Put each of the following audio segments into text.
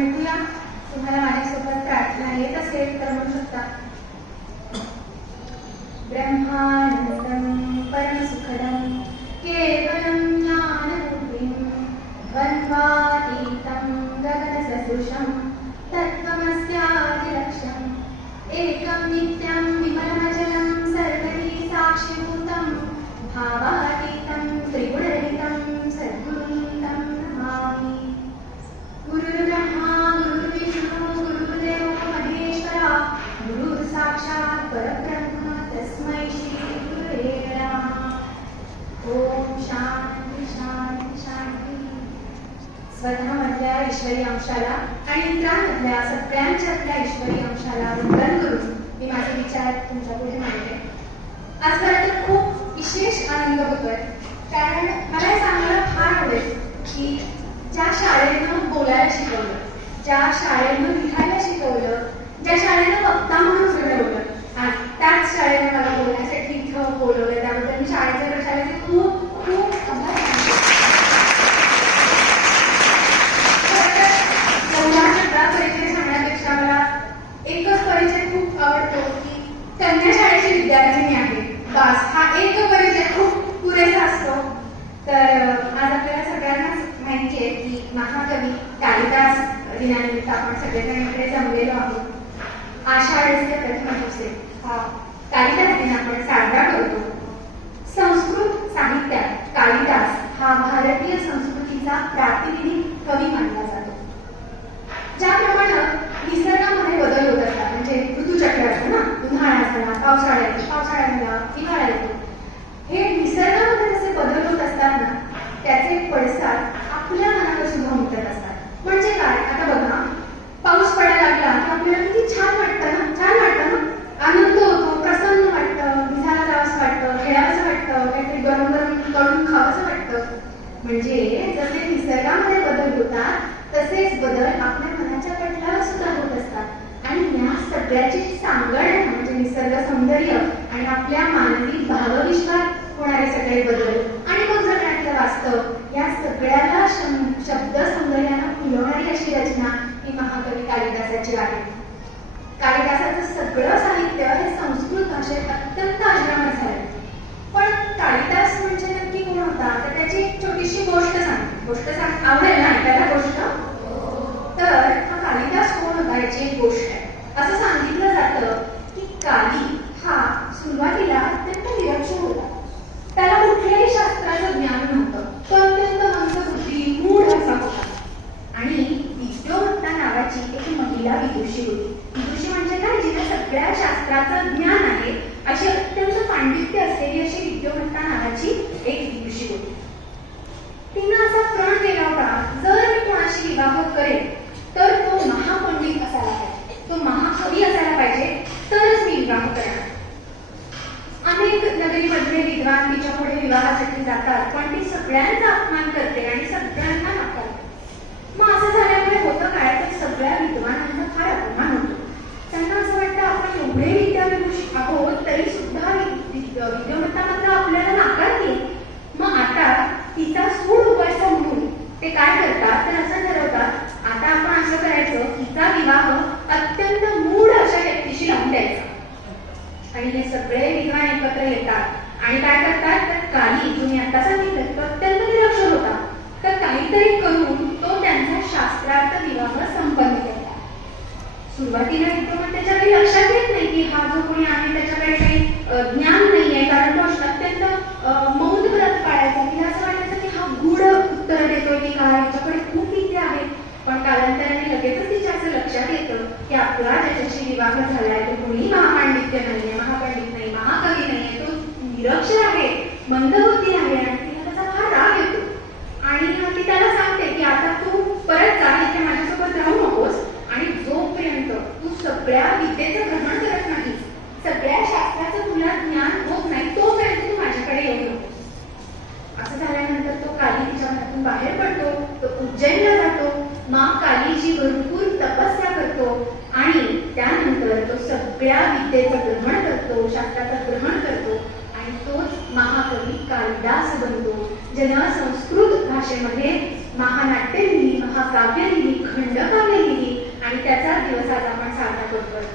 ऐकूया. तुम्हाला माझ्यासोबत प्रार्थना येत असेल तर म्हणू शकता. ब्रह्मानंदं परमसुखदं केवलं ज्ञानरूपिं द्वन्द्वातीतं गगनसदृशं तत्त्वमस्यादिलक्ष्यम् एकं नित्यं विमलमचलं सर्वैः साक्षिभूतं भावातीतं त्रिगुणरहितं सद्गुरुं तं नमामि. गुरुर्ब्रह्मा गुरुर्विष्णु गुरुर्देवो महेश्वरा गुरुः साक्षात् परब्रह्म तस्मै श्री गुरवे नमः. ओम शांती शांती शांती. स्वतःमधल्या ईश्वरी अंशाला आणि इतरांमधल्या सगळ्यांच्यातल्या ईश्वरी अंशाला वंदन करून मी माझे विचार तुमच्या पुढे मांडले. आज खरं तर खूप विशेष आनंद होतोय, कारण मला हे सांगायला फार आवडेल की ज्या शाळेनं बोलायला शिकवलं, ज्या शाळेनं लिहायला शिकवलं, ज्या शाळेनं वक्ता म्हणून घडवलं, आणि त्याच शाळेनं मला बोलण्यासाठी इथं बोलवलं, त्याबद्दल मी शाळेचे खूप खूप आभार मानते. एवढा सगळा परिचय सांगण्यापेक्षा मला एकच परिचय खूप आवडतो की कन्या शाळेची विद्यार्थी मी आहे, बस हा एक परिचय खूप पुरेसा असतो. तर आज आपल्याला सगळ्यांनाच माहिती आहे की महाकवी कालिदास दिनानिमित्त आपण सगळेजण इकडे जमलेलो आहोत. आषाढस्य प्रथम दिवसे हा कालिदास दिन आपण साजरा करतो. संस्कृत साहित्यात कालिदास हा भारतीय संस्कृतीचा प्रातिनिधिक कवी मानला जातो. ज्याप्रमाणे निसर्गामध्ये बदल होत असतात, म्हणजे ऋतुचक्र असतं ना, उन्हाळा झाला, पावसाळा झाला, हिवाळा येतो, हे निसर्गामध्ये जसे बदल होत असतात ना, त्याचे पडसाद आपल्या मनावर सुद्धा उमटत असतात. म्हणजे काय, आता बघा, पाऊस पडायला लागला की आपल्याला किती छान वाटतं ना, आनंद होतो, प्रसन्न वाटतं, भिजायला जावंसं वाटतं, खेळावंसं वाटतं, काहीतरी गरम गरम तळून खावंसं वाटतं. म्हणजे जसे निसर्गामध्ये बदल होतात तसेच बदल आपल्या मनाच्या पटलावर सुद्धा होत असतात. आणि या सगळ्याची सांगड आहे म्हणजे निसर्ग सौंदर्य आणि आपल्या मानवी भावविश्वात होणारे सगळे बदल आणि मग जगण्यातलं वास्तव, या सगळ्याला शब्द सौंदर्यानं फुलवणारी अशी रचना ही महाकवी कालिदासाची आहे. कालिदासाचं सगळं साहित्य हे संस्कृत भाषेत अत्यंत अजरामर झालं. पण कालिदास म्हणजे नक्की कोण होता, तर त्याची एक छोटीशी गोष्ट सांग आवडेल ना ऐकायला गोष्ट. तर हा कालिदास कोण होता याची एक गोष्ट आहे. असं सांगितलं जातं की काली हा सुरुवातीला अत्यंत निरक्षर होता. त्याला कुठल्याही शास्त्राचं ज्ञान नव्हतं. तो अत्यंत मंदबुद्धी मूढ असा होता. आणि विद्योवत्ता नावाची एक महिला विदुषी होती. विदुषी म्हणजे काय, जिला सगळ्या शास्त्राचं ज्ञान आहे अशी अत्यंत पांडित्य असलेली अशी विद्योवत्ता नावाची एक विदुषी होती. तिनं असा प्रण केला होता, जर मी कोणाशी विवाह करेल तर तो महापंडित असायला पाहिजे, तो महाकवी असायला पाहिजे, तरच मी विवाह करणार. अनेक नगरीमधले विद्वान तिच्या पुढे विवाहासाठी जातात, पण ती सगळ्यांचा अपमान करते आणि सगळ्यांना नाकारते. मग असं झाल्यामुळे होतं काय, तर सगळ्या विद्वानांचा फार अपमान होतो. त्यांना असं वाटतं आपण एवढे विद्याविभूषित आहोत तरी सुद्धा विद्यावत्ता मात्र आपल्याला नाकारते. मग आता तिचा सूड उपायचा म्हणून ते काय करतात, तर असं ठरवतात, आता आपण असं करायचं, तिचा विवाह अत्यंत मूढ अशा व्यक्तीशी लावून द्यायचा. आणि हे सगळे विद्वान एकत्र येतात आणि काय करतात, तर काली तुम्ही आता सांगितलं तो अत्यंत निरक्षर होता, तर काहीतरी करून तो त्यांचा शास्त्रार्थ विवाह संपन्न करतात. सुरुवातीला एकदम त्याच्या काही लक्षात येत नाही की हा जो कोणी आहे त्याच्याकडे काही ज्ञान नाही आहे, कारण तो अत्यंत मौन व्रत पाळायचा. तिला असं वाटायचं की हा गूढ उत्तर देतोय की काय, याच्याकडे खूप विद्या आहे. पण कालांतराने लगेचच तिच्या असं लक्षात येतं की आपला ज्याच्याशी विवाह झालाय तो कोणी महापांडित्य नाहीये, महापंडित नाही, महाकवी नाहीये, तो निरक्षर आहे, मंदबुद्धी आहे. आणि तिला त्याचा फार राग येतो. आणि ती त्याला सांगते की आता तू परत जा, इथे माझ्यासोबत राहू नकोस, आणि जोपर्यंत तू सगळ्या विद्येचं ग्रहण करत नाही, सगळ्या शास्त्राचं तुला ज्ञान होत नाही, तोपर्यंत तू माझ्याकडे येऊ नकोस. असं झाल्यानंतर तो काली तिच्या घरातून बाहेर पडतो, तो उज्जैनला जातो, मां कालीची भरपूर तपस्या करतो आणि त्यानंतर तो सगळ्या विद्येचं ग्रहण करतो, शास्त्राचं ग्रहण करतो आणि तोच महाकवी कालिदास बनतो, ज्यानं संस्कृत भाषेमध्ये महानाट्य लिहिली, महाकाव्य लिहिली, खंडकाव्य लिहिली पडतोय.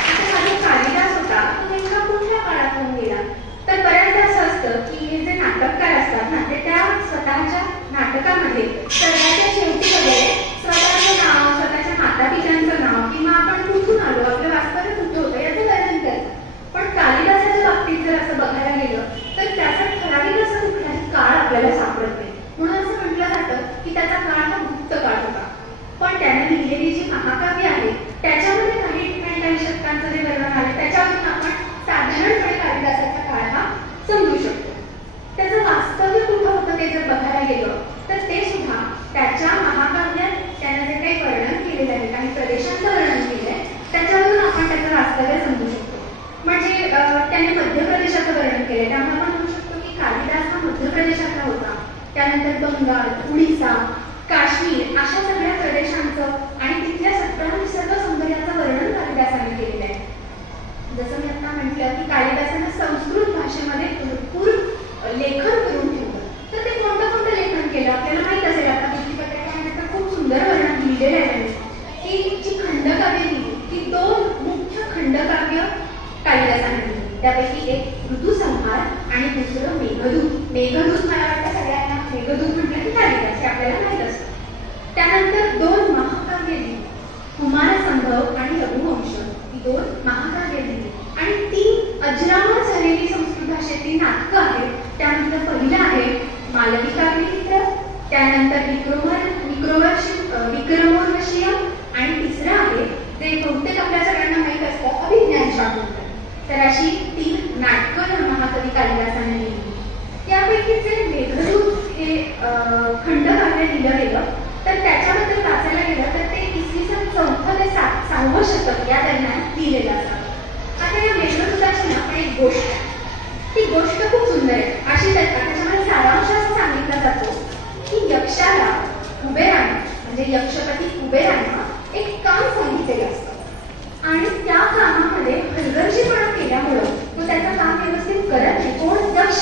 आता हा जो कालिदास होता तो नेमका कुठल्या काळात होऊन गेला? तर बऱ्याचदा असं असतं की हे जे नाटककार असतात ना ते त्या स्वतःच्या नाटकामध्ये सगळ्याच्या शेवटी वगैरे स्वतःचं नाव, स्वतःच्या मातापित्यांचं नाव किंवा आपण कुठून आलो, आपलं वास्तव्य कुठं होतं याचं वर्णन करतात. पण कालिदासाच्या बाबतीत जर असं बघायला गेलं तर त्याचा ठराविक असा कुठलाही काळ आपल्याला सापडत नाही. म्हणून असं म्हटलं जातं की त्याचा काळ हा गुप्त काळ होता. पण त्याने लिहिलेली जी महाकाव्य आहे त्याच्यामध्ये काही ठिकाणी काही शतकांचं जे वर्णन आहे त्याच्यावरून आपण साधारणपणे कालिदासाचा काळ हा समजू शकतो. त्याचं वास्तव्य कुठं होतं ते जर बघायला गेलं तर ते सुद्धा त्याच्या महाकाव्यात त्याने जे काही वर्णन केलेलं आहे, काही प्रदेशांचं वर्णन केलं आहे त्याच्यावरून आपण त्याचं वास्तव्य समजू शकतो. म्हणजे त्याने मध्य प्रदेशाचं वर्णन केलंय त्यामुळे आपण म्हणू शकतो की कालिदास हा मध्य प्रदेशातला होता. त्यानंतर बंगाल, उडीसा, काश्मीर अशा सगळ्या प्रदेशांचं आणि तिथल्या सगळ्या निसर्ग सौंदर्याचं वर्णन कालिदासाने केलेलं आहे. जसं मी आता म्हटलं की कालिदासाने संस्कृत भाषेमध्ये भरपूर लेखन करून ठेवलं. तर ते कोणतं लेखन केलं आपल्याला माहित असेल. आता बुद्धिपत्रकामध्ये तर खूप सुंदर वर्णन लिहिलेलं आहे त्यांनी की जी खंडकाव्य लिहिली ती 2 मुख्य खंडकाव्य कालिदासाने लिहिली. त्यापैकी एक ऋतुसंहार आणि दुसरं मेघदूत. मेघदूत मला वाटतं सगळ्यांना मेघदूत म्हटलं की कालिदास हे आपल्याला माहित असतं. त्यानंतर 2 महाकाव्य लिहिली, कुमारसंभव आणि रघुवंश ही 2 महाकाव्य लिहिली आणि 3 अजरामर झालेली संस्कृत भाषेतली नाटकं आहेत. त्यानंतर पहिलं आहे मालविकाग्निमित्र, त्यानंतर विक्रमोर्वशीय आणि तिसरं आहे जे बहुतेक आपल्या सगळ्यांना माहीत असतं अभिज्ञान शाकुंतल. तर अशी 3 नाटकं या महाकवी कालिदासाने लिहिली. त्यापैकी जे मेघदूत हे खंडकाव्य लिहिलं गेलं तर त्याच्याबद्दल वाचायला गेलं तर ते इसवी सन 4 ते 6वं शतक या दरम्यान लिहिलेलं असतं. आता या मेघदूताची ना पण एक गोष्ट आहे. ती गोष्ट खूप सुंदर आहे. अशी त्याच्यामध्ये सारांश असं सांगितला जातो की यक्षाला कुबेराने म्हणजे यक्षपती कुबेरानं एक काम सांगितलेलं असतं आणि त्या कामामध्ये हलगर्जीपणा केल्यामुळं तो त्याचं काम व्यवस्थित करत नाही. कोण? यक्ष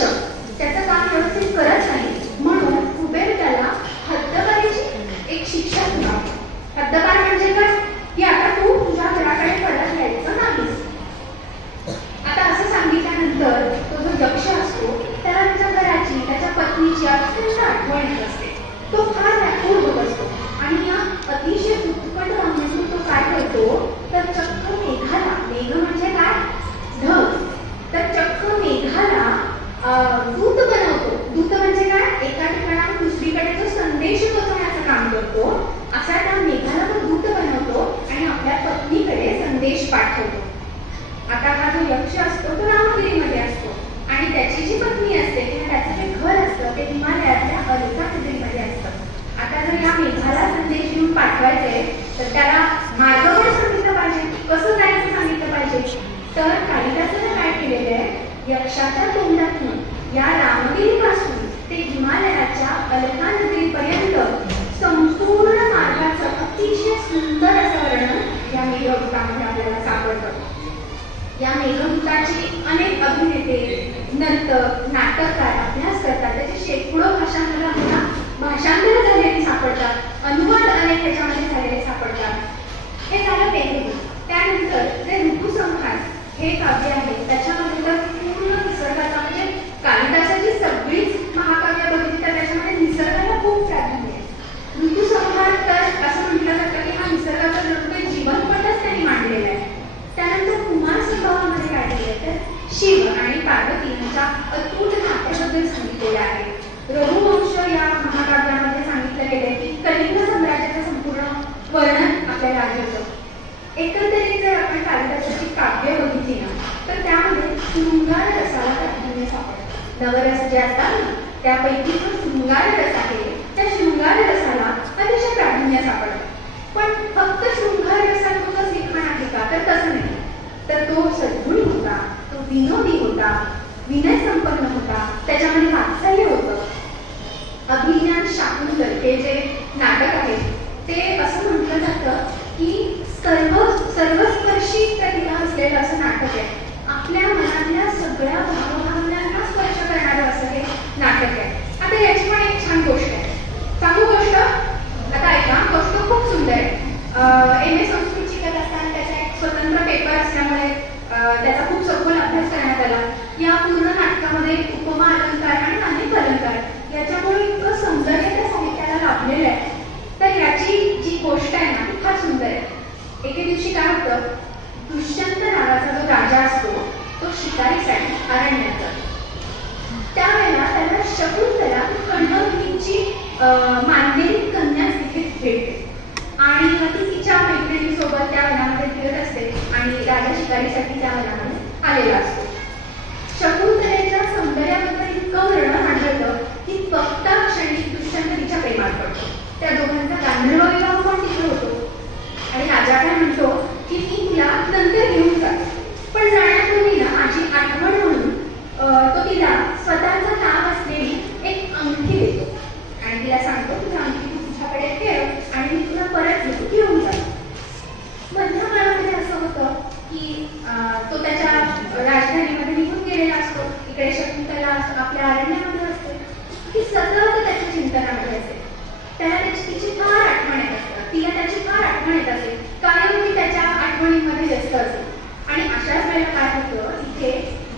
त्याचं काम व्यवस्थित करत नाही म्हणून कुबेर त्याला हद्दपारीची एक शिक्षा दिला. हद्दपार म्हणजे काय की आता तू तुझ्या घराकडे परत यायचं नाहीस. आता असं सांगितल्यानंतर तो जो यक्ष असतो त्याला त्याच्या घराची, त्याच्या पत्नीची अत्यंत आठवण येत असते. तो फार व्याकुळ होत असतो आणि या अतिशय उत्कट भावनेतून तो काय करतो तर चक्क मेघाला, मेघ म्हणजे काय? ढग. तर चक्क मेघाला दूत बनवतो. दूत म्हणजे काय? एका ठिकाणाहून दुसरीकडे जो संदेश पोहोचवण्याचं काम करतो असा त्या मेघाला तो दूत बनवतो आणि आपल्या पत्नीकडे संदेश पाठवतो. आता हा जो यक्ष असतो तो रामगिरीमध्ये असतो आणि त्याची जी पत्नी असते किंवा त्याचं जे घर असतं ते हिमालयातल्या अलका नगरीमध्ये असतं. आता जर या मेघाला संदेश घेऊन पाठवायचे तर त्याला मार्ग पण सांगितलं पाहिजे, कसं जायचं सांगितलं पाहिजे. तर कालिदासाने काय केलेलं आहे, यक्षाच्या तोंडातून या रामगिरीपासून ते हिमालयाच्या अलका नगरीपर्यंत संपूर्ण मार्गाचं अतिशय सुंदर असं वर्णन या मेघदूतामध्ये आपल्याला सापडतं. या मेघदूताची अनेक अभिनेते, नर्तक, नाटककार अभ्यास करतात. त्याचे शेकडो भाषांमध्ये आपल्याला भाषांतर झालेली सापडतात, अनुवाद अनेक त्याच्यामध्ये झालेले सापडतात. हे झालं मेघदूत. त्यानंतर जे ऋतुसंहार हे काव्य आहे त्याच्यामध्ये तर पूर्ण निसर्गाचा म्हणजे कालिदासाची सगळीच महाकाव्य बघितली तर त्याच्यामध्ये निसर्गाला खूप प्राधान्य आहे. ऋतुसंहार तर असं म्हटलं जातं की हा निसर्गाचा जणू काही जीवनपटच त्यांनी मांडलेला आहे. त्यानंतर कुमारसंभवामध्ये काय केलं तर शिव आणि पार्वती यांच्या अतूट नात्याबद्दल सांगितलेलं आहे. रघुवंश या महाकाव्यामध्ये सांगितलं गेलं की कलिंग साम्राज्याचं संपूर्ण वर्णन आपल्याला आढळतं. एकंदरीत जर आपण कालिदासाची काव्य बघितली ना तर त्यामध्ये शृंगार रसाला प्राधान्य सापडतं. नवरस जे असतात ना त्यापैकी जो शृंगार रस आहे त्या शृंगार रसाला अतिशय प्राधान्य सापडतं. पण फक्त शृंगार रसात्मकच लिखाण आहे का तर तसं नाही. तर तो सद्गुणी होता, तो विनोदी होता, विनय संपन्न होता, त्याच्यामध्ये वात्सल्य होतं. अभिज्ञान शाकुंतल हे जे नाटक आहे ते असं म्हटलं जातं की सर्वस्पर्शी प्रतिभा असलेलं असं नाटक आहे. आपल्या मनातल्या सगळ्या भावभावनांना स्पर्श करणारं असं हे नाटक आहे. आता याची पण एक छान गोष्ट आहे, सांगू गोष्ट? आता ऐका, गोष्ट खूप सुंदर आहे. मानलेली कन्या तिथे भेटते आणि ती तिच्या मैत्रिणीसोबत त्या वनामध्ये फिरत असते आणि राजा शिकारीसाठी त्या वनामध्ये आलेला असतो. शकुंतलेच्या सौंदर्याबद्दल इतकं वर्णन आढळतं की बघता क्षणी दुष्यंत तिच्या प्रेमात पडतो. त्या दोघांचा गांधर्व विवाह पण तिथे होतो आणि राजा काय म्हणतो की मी तिला नंतर घेऊन जातो, पण जाण्यापूर्वी ना माझी आठवण म्हणून तो तिला स्वतःचं नाव असलेली एक अंगठी देतो आणि तिला सांगतो तुझा अंगठी तू तुझ्याकडे ठेव आणि मी तुला परत घेऊन जातो. मध्य काळामध्ये असं होतं की तो त्याच्या राजधानीमध्ये निघून गेलेला असतो. इकडे शकुंतला आपल्या अरण्यामध्ये असते, ती सतत त्याच्या चिंतनामध्ये असते. त्याला तिची फार आठवण येत असते, तिला त्याची फार आठवण येत असेल, कायम ती त्याच्या आठवणींमध्ये व्यस्त असेल. आणि अशाच वेळेला काय होतं, इथे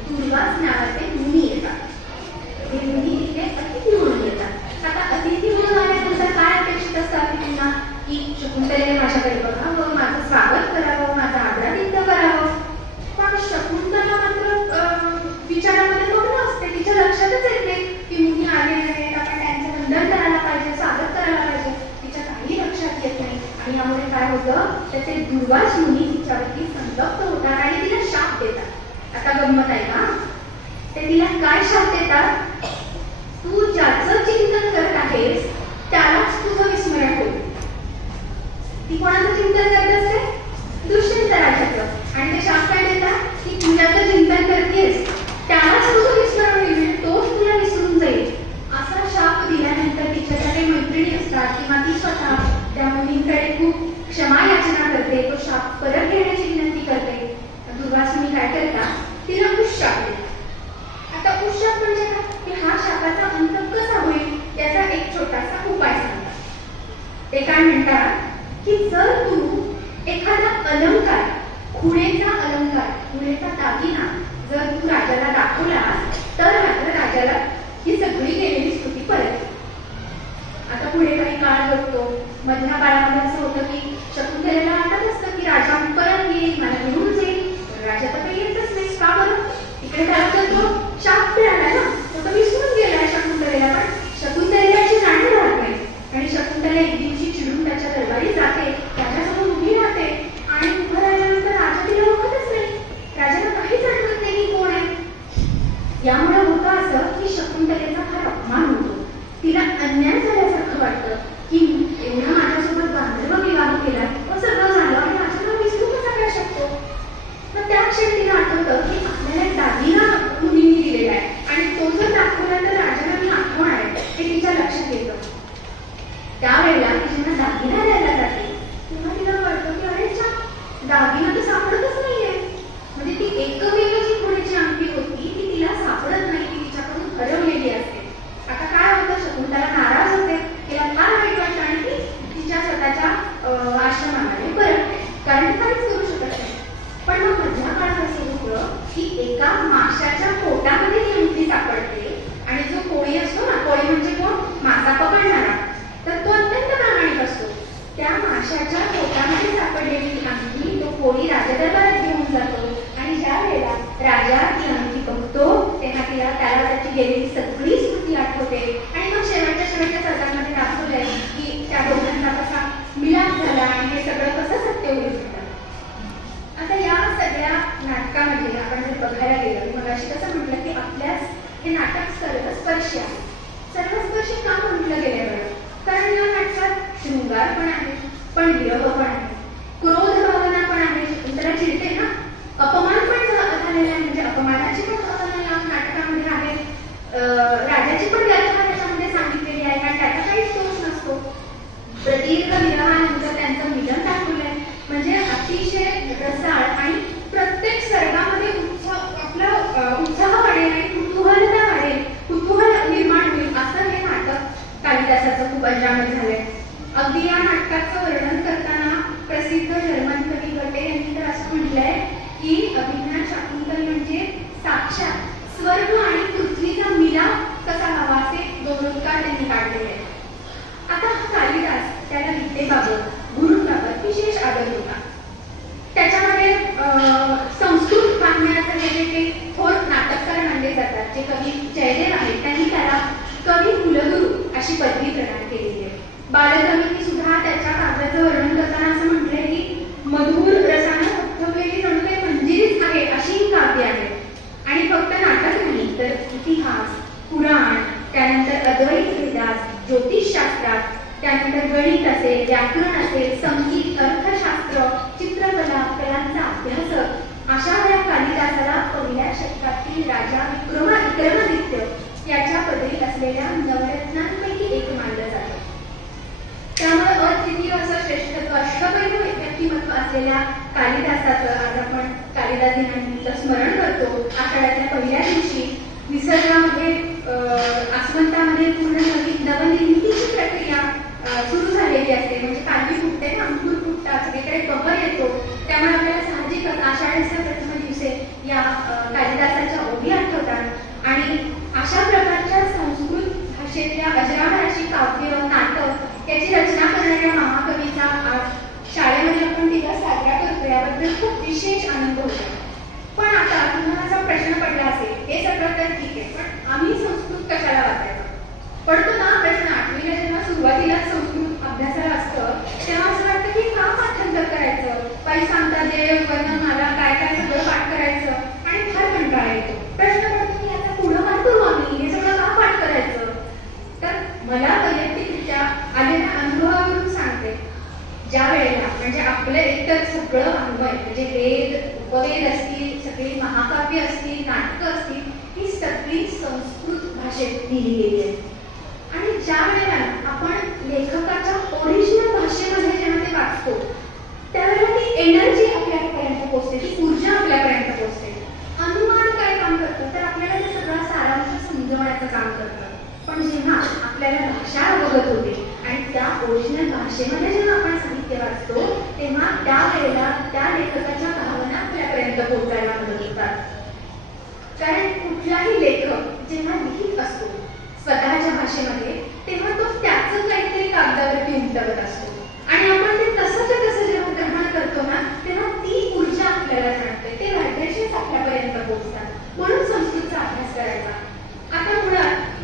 दुर्वास नावाचे मुनी येतात. हे मुनी इथे अतिथी म्हणून येतात. आता अतिथी म्हणून आल्यानंतर काय अपेक्षित असतात त्यांना की शकुंतलेने माझ्याकडे बघावं, माझं स्वागत करावं, माझं आदरातिथ्य करावं. पण शकुंतला मात्र विचारामध्ये मग्न असते. तिच्या लक्षातच येते की मुनी आले आहेत, आपण त्यांचं वंदन करायला पाहिजे, स्वागत करायला पाहिजे. तिच्या काही लक्षात येत नाही आणि यामुळे काय होतं, त्याचे दुर्वास मुनी तिच्यावरती संतप्त होतात आणि तिला शाप देतात. आता गंमत आहे का, ते तिला काय शाप देतात, तू ज्याचं चिंतन करत आहेस त्यालाच तुझं विस्मरण होईल. ती कोणाचं चिंतन करत असते, दुष्यंत राजाचं. आणि ते शाप काय देतात की तू ज्याचं चिंतन करतेस त्यालाच तुझं विस्मरण होईल, तोच तुला विसरून जाईल. असा शाप दिल्यानंतर तिच्या ज्या काही मैत्रिणी असतात किंवा ती स्वतः त्या मुलींकडे खूप क्षमा याचना करते, तो शाप परत घेण्याची विनंती करते. दुर्वास मुनी काय करतात, तिला उशाप देतात. आता उशाप म्हणजे काय, की हा शापाचा अंत कसा होईल याचा एक छोटासा उपाय सांगतात. ते काय म्हणतात की जर तू एखादा अलंकार, खुणेचा अलंकार, खुणेचा दागिना जर तू राजाला दाखवला तर मात्र राजाला ही सगळी केलेली स्तुती परत. आता पुढे काही काळ बघतो, मधल्या काळामध्ये असं होतं की शकुंतलेला वाटत असतं की राजा परत येईल, मला घेऊन जाईल. राजा तर काही येतच नाही. का बरं, इकडे काय होतं, तो शाप मिळाला ना, तो तर विसरून गेला शकुंतलेला. पण शकुंतलेला याची जाणीव राहत नाही आणि शकुंतला एक दिवशी चिडून त्याच्या दरबारी जाते, त्याच्यासमोर उभी राहते आणि उभं राहिल्यानंतर राजा तिला ओळखतच नाही. राजाला काहीच आठवत नाही की कोण आहे. यामुळे होतं असं की शकुंतलेचा फार अपमान होतो. तिला अन्याय झाल्यासारखं वाटतं की एवढा माझ्यासोबत गांधर्व विवाह केला, सगळं झालं आणि माझ्याला विसरून कसा काय शकतो. मग त्या क्षणी तिला आठवतं की आपल्याला एक दागिना मुलींनी दिलेला आहे आणि तो जर दाखवला तर राजाला मी आठवण आहे, हे तिच्या लक्षात येतं. त्यावेळेला ती जेव्हा दागिना द्यायला जाते तेव्हा तिला कळतं की अरे दागिना तर सापडतच नाहीये. म्हणजे ती एकमेव जी खुणेची अंगठी होती ती तिला सापडत नाही, ती तिच्याकडून हरवलेली असते. आता काय होतं, शकुंतला नाराज होते, तिला फार वाईट वाटतं आणि ती तिच्या स्वतःच्या आश्रमामध्ये परतते, कारण ती काहीच करू शकत नाही. पण मग मधल्या काळात असं होतं की एका माशाच्या पोटामध्ये ती अंगठी सापडते आणि जो कोळी असतो ना, कोळी म्हणजे कोण, मासा पकडणारा, तर तो अत्यंत प्रामाणिक असतो. त्या माशाच्या पोटामध्ये सापडलेली अंगठी तो कोळी राजदरबारात घेऊन जातो आणि ज्या वेळेला राजा ती अंगठी बघतो तेव्हा त्याला त्याची गेलेली सगळी स्मृती आठवते आणि मग शेवटच्या सर्गांमध्ये दाखवलंय की त्या दोघांचा कसा मिलाप झाला आणि हे सगळं कसं सत्य होऊ शकतं. आता या सगळ्या नाटकामध्ये आपण जर बघायला गेलं, मग अशी कसं म्हटलं की आपल्याच हे नाटक सर्वस्पर्शी आहे. सर्वस्पर्शी का म्हटलं गेलं बरं, कारण या नाटकात शृंगार पण आहे, पण विरह पण आहे, क्रोध भावना पण आहे. शकुंतला चिडते ना, अपमान पण झालेला आहे, म्हणजे अपमानाची पण भावना या नाटकामध्ये आहे. राजाची पण व्यथा त्याच्यामध्ये सांगितलेली आहे आणि त्याचा काहीच दोष नसतो. प्रदीर्घ विरहानंतर त्यांचं मिलन दाखवलंय, म्हणजे अतिशय रसाळ आणि प्रत्येक सर्गामध्ये आपला उत्साह वाढेल आणि कुतूहलता वाढेल, कुतूहल निर्माण होईल असं हे नाटक कालिदासाचं खूप अजरामर झालंय. अगदी या नाटकाचं वर्णन करताना प्रसिद्ध जर्मन कवी गटे यांनी तर असं म्हटलंय की अभिज्ञान शाकुंतल म्हणजे साक्षात स्वर्ग आणि पृथ्वीचा मिलाप कसा हवा, असे दोन उद्गार त्यांनी काढलेले आहेत. आता हा कालिदास, त्याला विद्येबाबत, गुरूंबाबत विशेष आदर होता. त्याच्यामध्ये संस्कृत वाङ्मयाचे वेगवेगळे थोर नाटककार मानले जातात. जे कवी जयदेव आहेत त्यांनी त्याला कवी कुलगुरू अशी पदवी प्रदान केली. बालकवींनी सुद्धा त्याच्या काव्याचं वर्णन करताना असं म्हटलंय की मधुर रसानं उठवलेली जणू काही मंजिरीच आहे अशी ही काव्य आहेत. आणि फक्त नाटक नाही तर इतिहास, पुराण, त्यानंतर अद्वैत वेदास, ज्योतिषशास्त्रात, त्यानंतर गणित असेल, व्याकरण असेल, संगीत, अर्थशास्त्र, चित्रकला, कलांचा अभ्यासक अशा या कालिदासाला पहिल्या शतकातील राजा विक्रमादित्य याच्या पदरी असलेल्या नवरत्नांपैकी एक मानलं जातं. त्यामुळे अद्वितीय असं श्रेष्ठत्व, अष्टपैलू व्यक्तिमत्व असलेल्या कालिदासाचं आज आपण कालिदास दिनानिमित्त स्मरण करतो. आषाढाच्या पहिल्या दिवशी निसर्गामध्ये आसमंतामध्ये पूर्ण नवनिर्मितीची प्रक्रिया सुरू झालेली असते. म्हणजे काळजी फुटते ना, अंकुर फुटतात, सगळीकडे बहर येतो. त्यामुळे आपल्याला साहजिकच आषाढाच्या प्रथम दिवसे या कालिदासाच्या ओवी आठवतात. आणि अशा प्रकारच्या संस्कृत भाषेतल्या अजरामर अशी काव्य, नाटक याची रचना करणाऱ्या महाकवीचा आज शाळेमध्ये आपण दिवस साजरा करतो, याबद्दल खूप विशेष आनंद होतो. पण आता तुम्हाला असा प्रश्न पडला असेल, हे सगळं तर ठीक आहे, पण आम्ही संस्कृत कशाला वाचायचं? पडतो ना प्रश्न. आठवीला जेव्हा सुरुवातीला संस्कृत अभ्यासाला असतं तेव्हा असं वाटतं की का पाठांतर करायचं, काही सांगता देव वर्णमाला काय काय सगळं पाठ करायचं आणि फार कंटाळा येतो. प्रश्न पडतो की आता पुढं काय करू आम्ही, हे सगळं का पाठ करायचं? तर मला वैयक्तिकरित्या आलेल्या अनुभवावरून सांगते, ज्या वेळेला म्हणजे आपलं एकतर सगळं अनुभव म्हणजे वेद, उपवेद असतील, सगळी महाकाव्य असतील, नाटकं असतील, ही सगळी संस्कृत भाषेत लिहिली गेली आहेत. आणि ज्या वेळेला आपण लेखकाच्या ओरिजिनल भाषेमध्ये जेव्हा ते वाचतो त्यावेळेला ती एनर्जी आपल्यापर्यंत पोहोचते, ती ऊर्जा आपल्यापर्यंत पोहोचते. अनुमान काय काम करतं तर आपल्याला ते सगळा सारांश समजवण्याचं काम करतं. पण जेव्हा आपल्याला भाषा अवगत होते आणि त्या ओरिजिनल भाषेमध्ये जेव्हा आपण साहित्य वाचतो तेव्हा त्यावेळेला त्या लेखकाच्या भावना आपल्यापर्यंत पोहोचायला मदत होतात. कारण कुठलाही लेखक जेव्हा लिहित असतो स्वतःच्या भाषेमध्ये तेव्हा तो त्याचं काहीतरी कागदावरती उमटवत असतो आणि आपण ते तसंच्या तसं जेव्हा ग्रहण करतो ना तेव्हा ती ऊर्जा आपल्याला जाणते, ते व्हायब्रेशन्स आपल्यापर्यंत पोहोचतात. म्हणून संस्कृतचा अभ्यास करायचा. आता मुळात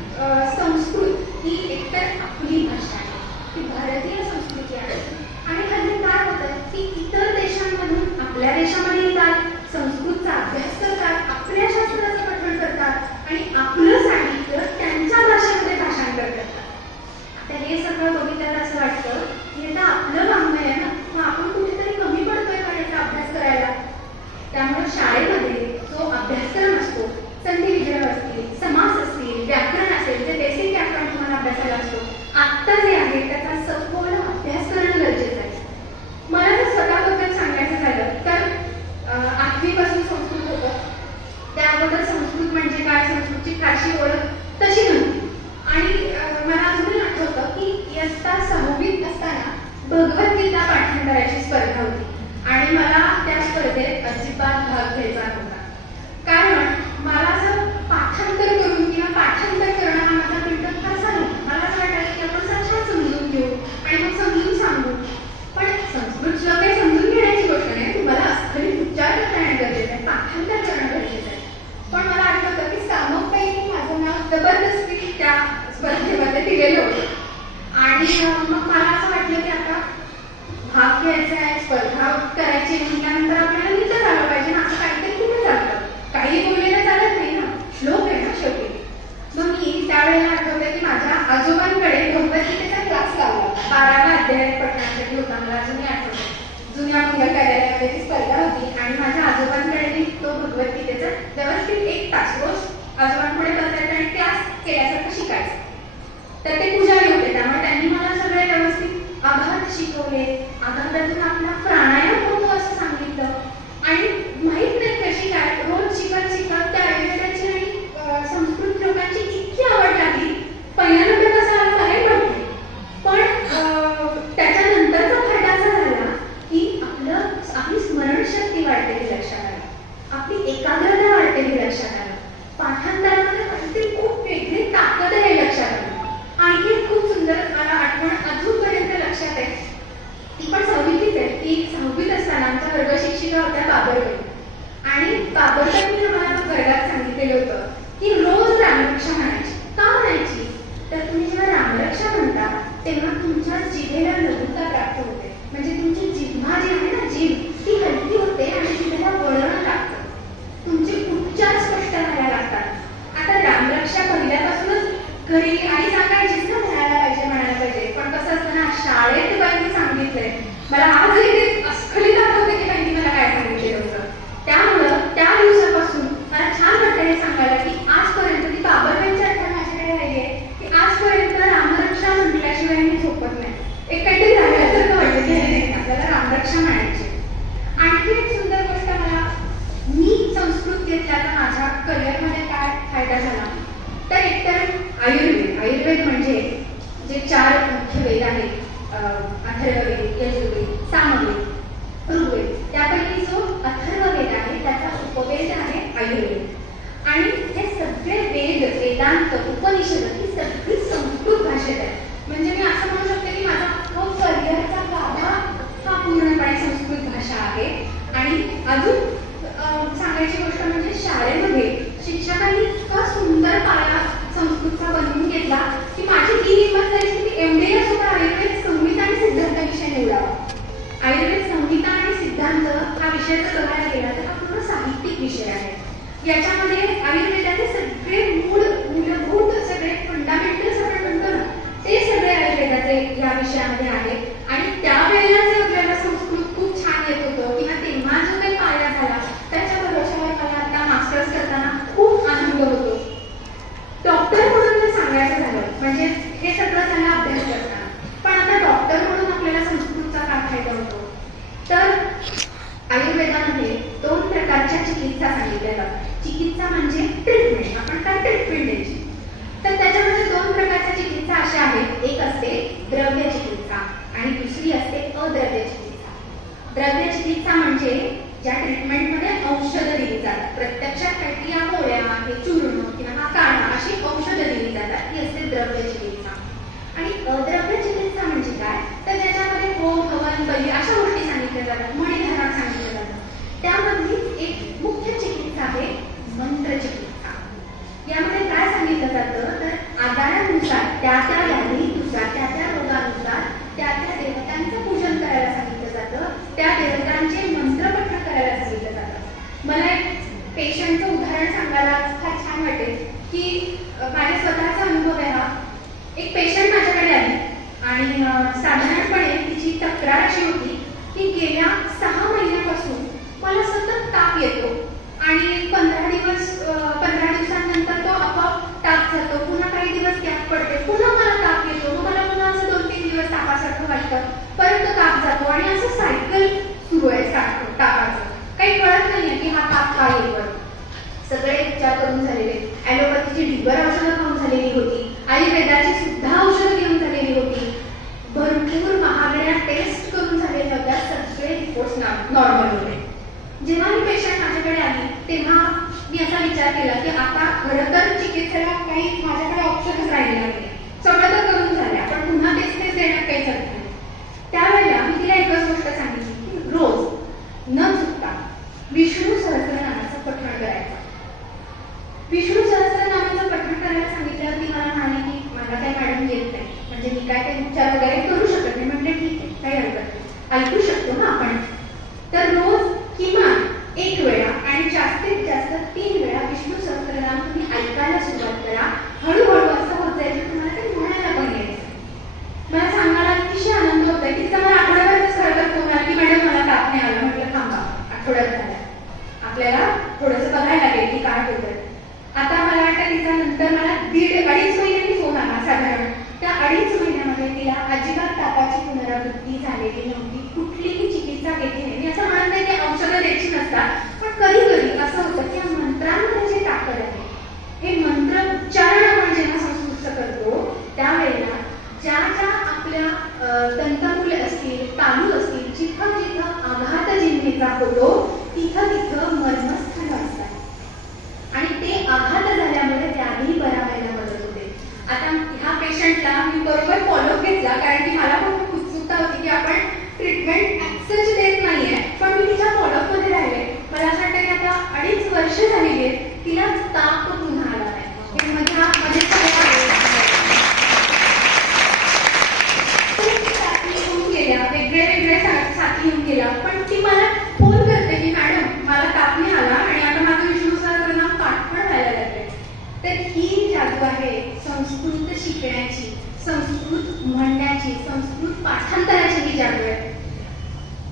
संस्कृत ही एकतर आपली भाषा आहे, ती भारतीय संस्कृती आहे. आणि हल्ली काय होतं की इतर देशांमधून आपल्या देशामध्ये येतात, संस्कृतचा अभ्यास करतात, आपल्या शास्त्राचं पठण करतात आणि आपलं साहित्य त्यांच्या भाषेमध्ये भाषांतर करतात. आता हे सगळं बघितल्यावर असं वाटतं की आता आपलं वाङ्मय आहे ना, मग आपण कुठेतरी कमी पडतोय का याचा अभ्यास करायला. त्यामुळे शाळेमध्ये जो अभ्यासक्रम असतो, संधी विग्रह असतील, समास असतील, व्याकरण असेल, जे बेसिक व्याकरण तुम्हाला अभ्यासाला असतो, आत्ता जे आहे त्याचा सखोल अभ्यास करणं गरजेचं आहे. मला जर स्वतःबद्दल सांगायचं झालं तर 8वी पासून संस्कृत होतं. त्या अगोदर संस्कृत म्हणजे काय, संस्कृतची फारशी ओळख तशी नव्हती. आणि मला अजूनही आठवतं की इयत्ता 6वीत असताना भगवद्गीता पाठांतराची स्पर्धा होती आणि मला त्या स्पर्धेत अजिबात भाग घ्यायचा नव्हता. कारण मला असं पाठांतर करून किंवा पाठांतर करणं हा माझा पिंड फारसा नव्हता. मला असं वाटायचं की आपण छान समजून घेऊ आणि मग समजून सांगू. पण संस्कृत श्लोक काही समजून घेण्याची गोष्ट नाही, तुम्हाला अस्खलित उच्चार करणं गरजेचं आहे, पाठांतर करणं गरजेचं आहे. पण मला आठवतं की सामोपैकी माझं नाव जबरदस्ती त्या स्पर्धेमध्ये दिलेलं होतं. आणि मग मला असं वाटलं की आता भाग घ्यायचा आहे, स्पर्धा करायची म्हटल्यानंतर आपल्याला नीटच आलं पाहिजे ना, असं काहीतरी कुठे चालतं, काही बोललेलं चालत नाही ना, श्लोक आहे ना शेवटी. मग मी त्यावेळेला आठवतं की माझ्या आजोबांकडे भगवद्गीतेचा क्लास लावला. 12वा अध्याय पठणासाठी होता. मला अजूनही आठवतं जुन्या मुलं कार्यालयामध्ये ती स्पर्धा होती आणि माझ्या आजोबांकडे मी तो भगवद्गीतेचा व्यवस्थित 1 तास रोज आजोबांपुढे बसायचं आणि क्लास केल्यासारखं शिकायचं. तर ते पुजारी होते, त्यामुळे त्यांनी मला सगळे व्यवस्थित आघात शिकवले. आघातातून आपला प्राणायाम होतो असं सांगितलं. आणि माहित नाही कशी काय रोज शिकत त्या आयुर्वेदाची आणि संस्कृत लोकांची इतकी आवड लागली. पहिल्यांदा कसं आलं मला माहिती, पण त्याच्यानंतरचा फायदा असा झाला की आपली स्मरणशक्ती वाढलेली लक्षात आली, आपली एकाग्रता वाढलेली लक्षात आली, पाठांतरामध्ये काहीतरी खूप वेगळी ताकद आहे लक्षात आली. आणखी खूप सुंदर मला आठवण तेव्हा तुमच्या जिभेला लघुता प्राप्त होते. म्हणजे तुमची जिव्हा जी आहे ना, जीभ ती हलकी होते आणि जिभेला वळण लागतं. तुमचे उच्चार स्पष्ट व्हायला लागतात. आता रामरक्षा पहिल्यापासूनच घरी आई सांगायचीच ना, म्हणायला पाहिजे म्हणायला पाहिजे. पण कसं असतं ना, शाळेत बाईंनी सांगितलंय. मला आजही ते अस्खलित आठवते की बाईंनी मला काय सांगितलेलं होतं. त्यामुळं त्या दिवसापासून मला छान वाटतं हे सांगायला की आजपर्यंत ती बाबाबाईंची आठवण माझ्याकडे राहिली आहे की आजपर्यंत रामरक्षा म्हटल्याशिवाय मी झोपत नाही. एक काहीतरी राहिल्यासारखं वाटतं की आपल्याला रामरक्षा म्हणायची. आणखी एक सुंदर गोष्ट, मला मी संस्कृत घेतल्याचा माझ्या करिअरमध्ये काय फायदा झाला तर एकतर आयुर्वेद म्हणजे जे 4 मुख्य वेद आहेत, अथर्ववेद, यजुर्वेद, सामवेद, ऋग्वेद, त्यापैकी जो अथर्ववेद आहे त्याचा उपवेद आहे आयुर्वेद. आणि हे सगळे वेद, वेदांत, उपनिषद ही सगळी संस्कृत भाषेत आहे. म्हणजे मी असं म्हणू शकते की माझा करिअरचा गाभा हा पूर्णपणे संस्कृत भाषा आहे. आणि अजून सांगायची गोष्ट म्हणजे शाळेमध्ये शिक्षकांनी इतका सुंदर पाया संस्कृतचा बनवून घेतला की माझी ती हिंमत झाली की एमडीला सुद्धा आयुर्वेद संहिता आणि सिद्धांत विषय निवडावा. आयुर्वेद संहिता आणि सिद्धांत हा विषय जर बघायला गेला तर हा पूर्ण साहित्यिक विषय आहे. याच्यामध्ये आयुर्वेदाचे सगळे मूलभूत सगळे फंडामेंटल्स आपण म्हणतो ना, ते सगळे आयुर्वेदाचे या विषयामध्ये आहे. आणि त्यावेळेला जे आपल्याला संस्कृत खूप छान येत होतं किंवा तेव्हा जो काही पाया झाला त्याच्या भरोशावर मला आता मास्टर्स करताना खूप आनंद होतो. डॉक्टर म्हणून जर सांगायचं झालं म्हणजे हे सगळं झालं अभ्यास करताना. पण आता डॉक्टर म्हणून आपल्याला संस्कृतचा काय फायदा होतो तर आयुर्वेदामध्ये 2 प्रकारच्या चिकित्सा सांगितल्या जातात. चिकित्सा म्हणजे ट्रीटमेंट, आपण काय ट्रीटमेंट द्यायची. तर त्याच्यामध्ये 2 प्रकारच्या चिकित्सा अशा आहेत. एक असते द्रव्य चिकित्सा आणि दुसरी असते अद्रव्य चिकित्सा. द्रव्य चिकित्सा म्हणजे ज्या ट्रीटमेंटमध्ये औषधं दिली जातात, प्रत्यक्षात काहीतरी या गोळ्या, हे चूर्ण किंवा हा काढा अशी औषधं दिली जातात, ती असते द्रव्य चिकित्सा. आणि अद्रव्य चिकित्सा म्हणजे काय तर ज्याच्यामध्ये होम, हवन, बली अशा गोष्टी सांगितल्या जातात, मणिधारण सांगितलं जातं. त्यामधली एक मुख्य चिकित्सा आहे मंत्र चिकित्सा. यामध्ये काय सांगितलं जातं तर आजारानुसार, त्या व्याधीनुसार, त्या रोगानुसार त्या देवतांचं पूजन करायला सांगितलं जातं, त्या देवतांचे मंत्रपठण करायला सांगितलं जातं. मला एक पेशंटचं उदाहरण सांगायला फार छान वाटेल की माझ्या स्वतःचा अनुभव आहे हा. एक पेशंट माझ्याकडे आली आणि साधारणपणे तिची तक्रार अशी होती की गेल्या 6 महिन्यापासून मला सतत ताप येतो आणि 15 दिवसांनंतर तो आपोआप ताप जातो, पुन्हा काही दिवस गॅप पडते, पुन्हा मला ताप येतो, मग मला पुन्हा असं 2-3 दिवस तापासारखं वाटतं, परत तो ताप जातो आणि असं सायकल सुरू आहे तापाचं. काही कळत नाहीये की हा ताप का येतोय. सगळे उपचार करून झालेले, ॲलोपॅथीची ढिबर औषधं खाऊन झालेली होती, आयुर्वेदाची सुद्धा औषधं घेऊन झालेली होती, भरपूर महागड्या टेस्ट करून झालेल्या होत्या, सगळे रिपोर्ट्स नॉर्मल होते. जेव्हा ही पेशंट माझ्याकडे आली तेव्हा मी असा विचार केला की आता खरं तर चिकित्सेला काही माझ्याकडे ऑप्शनच राहिले नाही, सगळं तर करून झाले, आपण पुन्हा तेच देण्यात काही चालत नाही. त्यावेळेला मी तिला एकच गोष्ट सांगितली की रोज न चुकता विष्णू सहस्त्रनामाचं पठण करायचं. विष्णू सहस्त्रनामाचं पठण करायला सांगितल्यावर ती मला म्हणाली की मला काय मॅडम येत नाही, म्हणजे मी काय काही उपचार वगैरे करू शकत नाही. म्हणजे ठीक आहे, काही हरकत नाही, ऐकू शकतो ना आपण. तर रोज किमान 1 वेळा आणि जास्तीत जास्त 3 वेळा विष्णू सहस्त्रनाम तुम्ही ऐकायला सुरुवात करा. हळूहळू असं होत जाईल की तुम्हाला ते म्हणायला पण यायचं. मला सांगायला अतिशय आनंद होतोय की तिचा मला आठवड्याभरच खरं फोन आला की मॅडम मला ताप नाही आला. म्हटलं थांबा, आठवड्यात झाला, आपल्याला थोडंसं बघायला लागेल की काय होतंय. आता मला वाटतं तिचा नंतर मला 1.5-2.5 महिन्यांनी फोन आला साधारण. त्या 2.5 महिन्यामध्ये तिला अजिबात तापाची पुनरावृत्ती झालेली नव्हती, कुठलीही चिकित्सा घेतली नाही. मी असं म्हणत नाही की औषधं द्यायची नसतात, पण कधी कधी असं होतं की या मंत्रांमध्ये जी ताकद आहे, हे मंत्र उच्चारण आपण जेव्हा संस्कृतचं करतो त्यावेळेला ज्या ज्या आपल्या दंतमुले असतील, तालू असतील, जिथं जिथं आघात जिन्हेचा होतो तिथं तिथं मर्मस्थान असतात आणि ते आघात झाल्यामुळे व्याधी बरा व्हायला मदत होते. आता ह्या पेशंटला मी बरोबर फॉलोअप घेतला कारण की मला पण खूप उत्सुकता होती की आपण ट्रीटमेंट ऍक्सेस देत नाहीये, पण मी तिच्या फॉलोअप मध्ये राहिले. मला असं वाटतं की आता 2.5 वर्ष झालेली आहेत, तिला ताप पुन्हा आला नाही. पाठांतराची ही जादू आहे.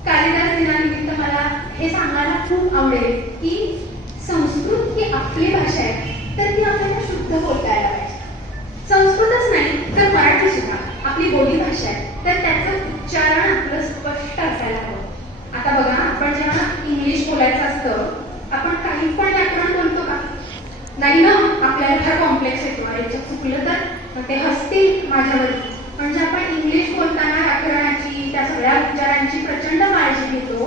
कालिदास दिनानिमित्त मला हे सांगायला खूप आवडेल की संस्कृत ही आपली भाषा आहे, तर ती आपल्याला शुद्ध बोलता यायला पाहिजे. संस्कृतच नाही तर मराठी सुद्धा आपली बोली भाषा आहे, तर त्याचं उच्चारण आपलं स्पष्ट असायला हवं. आता बघा, आपण जेव्हा इंग्लिश बोलायचं असतं, आपण काही पण व्याकरण बोलतो का? नाही ना, आपल्याला फार कॉम्प्लेक्स येतो. याच्यात चुकलं तर ते हसतील माझ्यावरती. म्हणजे आपण इंग्लिश बोलताना व्याकरणाची, त्या सगळ्या उच्चारांची प्रचंड काळजी घेतो.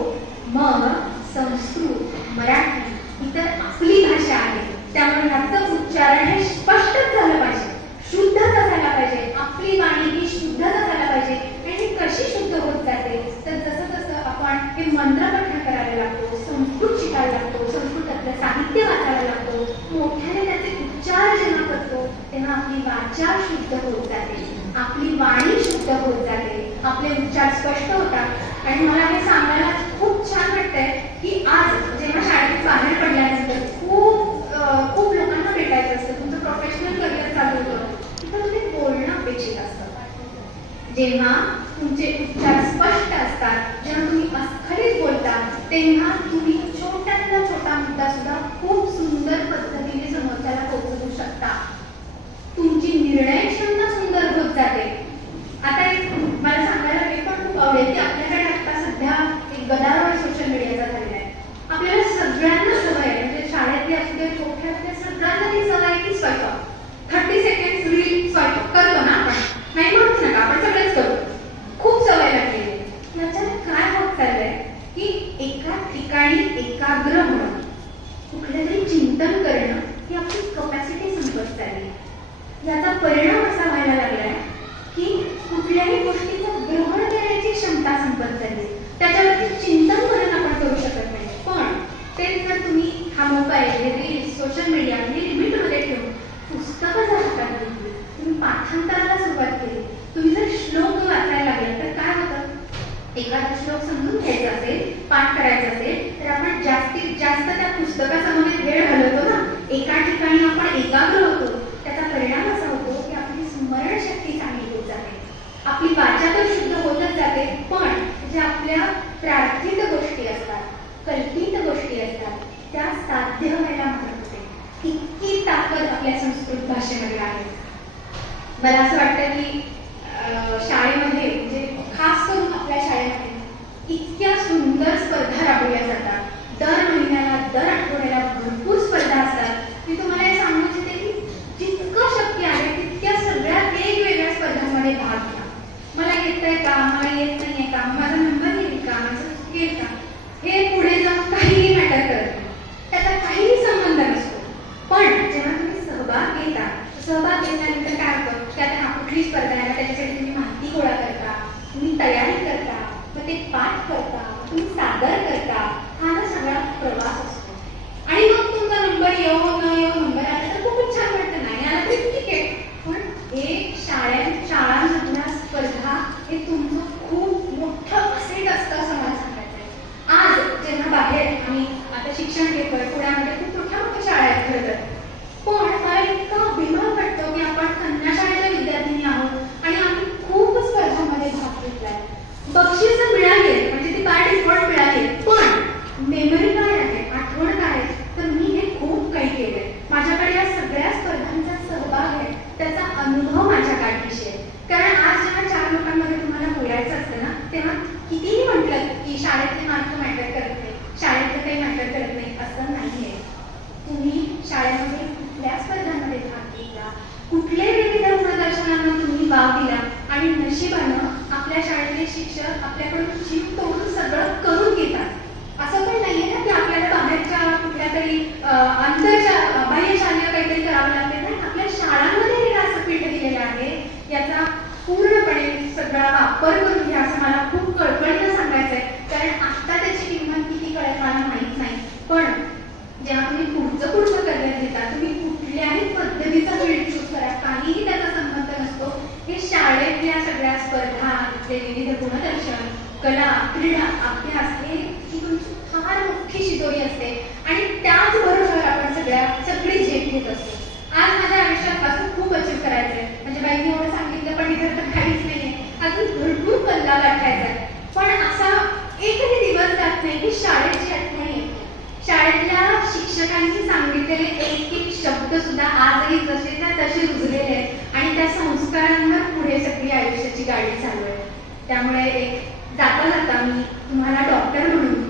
मग संस्कृत, मराठी ही तर आपली भाषा आहे, त्यामुळे ह्याचं उच्चारण हे स्पष्टच झालं पाहिजे, शुद्धच असायला पाहिजे. आपली वाणी ही शुद्धच असायला पाहिजे. आणि ही कशी शुद्ध होत जाते, तर जसं जसं आपण हे मंत्र पठण करायला लागतो, संस्कृत शिकायला लागतो, संस्कृतातलं साहित्य वाचायला लागतो, मोठ्याने त्याचे उच्चार जेव्हा करतो, तेव्हा आपली वाचा शुद्ध होत जाते, आपली वाणी शुद्ध होत जाते, आपले उच्चार स्पष्ट होतात. आणि मला हे सांगायला खूप छान वाटतंय की आज जेव्हा शाळेत बाहेर पडल्यानंतर खूप लोकांना भेटायचं असतं, तुमचं प्रोफेशनल करिअर चालू होतं, तिथं तुम्ही बोलणं अपेक्षित असतं. जेव्हा तुमचे उच्चार स्पष्ट असतात, जेव्हा तुम्ही अस्खलित बोलता, तेव्हा तुम्ही छोट्यातला छोटा मुद्दा सुद्धा खूप सुंदर पद्धतीने समोरच्याला पोहोचवू शकता. तुमची निर्णय क्षमता सुंदर होत जाते. आता एक मला सांगायला हे पण खूप आवडेल की आपल्याकडे आता सध्या एक गदारोळ सोशल मीडियाचा झालेला आहे. आपल्याला सगळ्यांना सवय आहे, म्हणजे शाळेतले असू दे, मोठ्यातल्या सगळ्यांना ती सवय आहे की स्वयंपाक 30 सेकंड रील स्वयंपाक करतो ना आपण, नाही म्हणूच नका, आपण सगळेच करतो. खूप सवय लागलेली आहे. याच्यात काय होत चाललंय की एका ठिकाणी एकाग्र होणं, कुठलं तरी चिंतन करणं, ही आपली कपॅसिटी संपत चालली. याचा परिणाम असा व्हायला लागलाय की कुठल्याही गोष्टीचं ग्रहण करण्याची क्षमता संपत चालली. त्याच्यावरती चिंतन करत आपण करू शकत नाही. पण तेच जर तुम्ही हा मोबाईल, रील्स, सोशल मीडिया हे लिमिटमध्ये ठेवून पुस्तकं जर हातात घेतली, तुम्ही पाठांतराला सुरुवात केली, तुम्ही जर श्लोक वाचायला लागले, तर काय होतं? एखादा श्लोक समजून घ्यायचा असेल, पाठ करायचं असेल, तर आपण जास्तीत जास्त त्या पुस्तकासमोर वेळ घालवतो ना, एका ठिकाणी आपण एकाग्र होतो. त्याचा परिणाम असा होतो की आपली स्मरणशक्ती चांगली होत जाते, आपली वाचा तर शुद्ध होतच जाते, पण ज्या आपल्या प्रार्थित गोष्टी असतात, कल्पित गोष्टी असतात, त्या साध्य व्हायला मदत होते. इतकी ताकद आपल्या संस्कृत भाषेमध्ये आहे. मला असं वाटतं की शाळेमध्ये, म्हणजे खास करून आपल्या शाळेमध्ये इतक्या सुंदर स्पर्धा राबवल्या जातात. दर महिन्याला, दर आठवड्याला भरपूर स्पर्धा असतात. मी तुम्हाला हे सांगू इच्छिते की जितकं शक्य आहे तितक्या सगळ्या वेगवेगळ्या स्पर्धांमध्ये भाग घ्या. मला येतंय का, मला येत नाहीये का, माझा नंबर येईल का, माझं चुकेल का, हे पुढे जाऊन काहीही मॅटर करत नाही, त्याचा काहीही संबंध नसतो. पण जेव्हा तुम्ही सहभाग घेता, सहभाग घेतल्यानंतर काय होतं, त्यात हा कुठली स्पर्धा आहे, त्याच्यासाठी तुम्ही माहिती गोळा करता, तुम्ही तयारी करता, मग ते पाठ करता, तुम्ही सादर करता, हा ना सगळा प्रवास असतो. आणि मग तुमचा नंबर येऊ न येऊ, नंबर आला तर खूपच छान वाटतं, नाही आला तरी ठीक आहे. पण हे शाळांमधल्या स्पर्धा हे तुमचं खूप मोठं असेट असतं असं मला सांगायचं आहे. आज जेव्हा बाहेर आम्ही आता शिक्षण घेतोय, पुण्यामध्ये खूप मोठ्या मोठ्या शाळा आहेत खरं तर, पण मला इतका अभिमान वाटतो की आपण कन्या शाळेच्या विद्यार्थिनी आहोत आणि आम्ही खूप स्पर्धांमध्ये भाग घेतलाय. बक्षीस मिळाली, म्हणजे ती बाय डिफॉल्ट मिळाली, पण मेमरी काय आहे, आठवण काय आहे, तर मी हे खूप काही केलंय. माझ्याकडे या सगळ्या स्पर्धांचा सहभाग आहे, त्याचा अनुभव माझ्या गाठीशी आहे. कारण आज जेव्हा 4 लोकांमध्ये तुम्हाला बोलायचं असतं ना, तेव्हा कितीही म्हटलं की शाळेतले मार्क मॅटर करत नाही, शाळेतलं काही मॅटर करत नाही, असं नाहीये. तुम्ही शाळेमध्ये कुठल्या स्पर्धांमध्ये भाग घेतला, कुठले विविध प्रदर्शनांना तुम्ही वाव दिला, आणि नशिबानं आपल्या शाळेतले शिक्षक आपल्याकडून जीव तोडून सगळं करून घेतात. असं पण नाहीये ना की आपल्याला बाहेरच्या कुठल्या तरी बाह्यशालेय काहीतरी करावं लागते. नाही, आपल्या शाळांमध्ये हे व्यासपीठ दिलेलं आहे, याचा पूर्णपणे सगळा वापर करून घ्या असं मला खूप कळकळीनं सांगायचं आहे. कारण आता त्याची किंमत किती कळेल मला माहीत नाही, पण जेव्हा तुम्ही पुढचं करिअर घेता, तुम्ही कुठल्याही पद्धतीचा फील्ड चूज करा, काहीही त्याचा संबंध नसतो. हे शाळेतल्या सगळ्या स्पर्धा, ते विविध गुणदर्शन, कला, क्रीडा, अभ्यास, हे ही तुमची फार मोठी शिदोरी असते आणि त्याच बरोबर आपण सगळी झेप घेत असतो. आज माझ्या आयुष्यात अजून खूप अचीव करायचंय, म्हणजे बाईंनी एवढं सांगितलं पण इथं तर काहीच नाहीये, अजून भरपूर करायचं. पण असा एकही दिवस जात नाही की शाळेची आठवण येते. शाळेतल्या शिक्षकांनी सांगितलेले एक एक शब्द सुद्धा आजही जसेच्या तसे रुजलेले आहेत आणि त्या संस्कारांवर पुढे सगळी आयुष्याची गाडी चालू आहे. त्यामुळे एक जाता जाता मी तुम्हाला डॉक्टर म्हणून,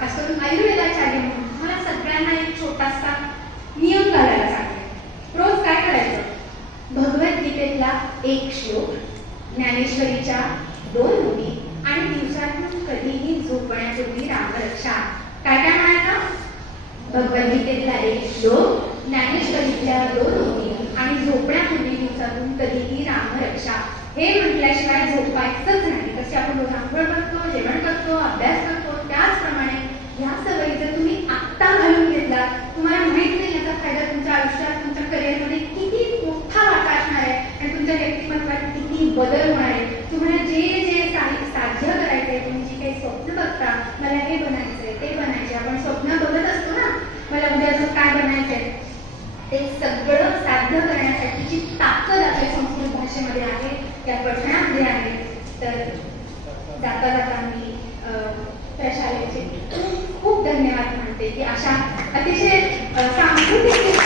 खास करून आयुर्वेदाचार्य म्हणून तुम्हाला सगळ्यांना एक छोटासा नियम घालायला सांगते. रोज काय करायचं? भगवद्गीतेतला एक श्लोक, ज्ञानेश्वरीच्या 2 ओळी आणि दिवसातून कधीही झोपण्यापूर्वी रामरक्षा. काय काय म्हणायचं? भगवद्गीतेतला एक श्लोक, ज्ञानेश्वरीतल्या 2 ओळी आणि झोपण्यापूर्वी दिवसातून कधीही रामरक्षा. हे म्हटल्याशिवाय झोपायचंच नाही. तसे आपण रोज आंघोळ करतो, जेवण करतो, अभ्यास करतो, त्याचप्रमाणे ह्या सवयी जर तुम्ही आत्ता घालून घेतला, तुम्हाला माहित नाही याचा फायदा तुमच्या आयुष्यात, तुमच्या करिअरमध्ये किती मोठा वाटा असणार आहे आणि तुमच्या व्यक्तिमत्वात किती बदल होणार आहे. तुम्हाला जे जे साध्य करायचंय, तुम्ही जी काही स्वप्न बघता, मला हे बनायचंय, ते बनायचे, आपण स्वप्न बघत असतो ना, मला उद्या असं काय बनायचंय, ते सगळं साध्य करण्यासाठीची ताकद आपल्या संस्कृत भाषेमध्ये आहे, त्या पठणामध्ये आहे. तर जाता जाता मी त्या शाळेचे खूप खूप धन्यवाद म्हणते की अशा अतिशय सांस्कृतिक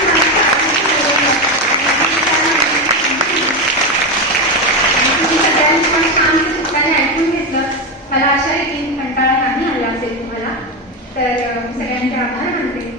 सगळ्यांनी पण छान चित्ताने ऐकून घेतलं. मला अशा रीतीने कंटाळा नाही आला असेल तुम्हाला. तर सगळ्यांचे आभार मानते.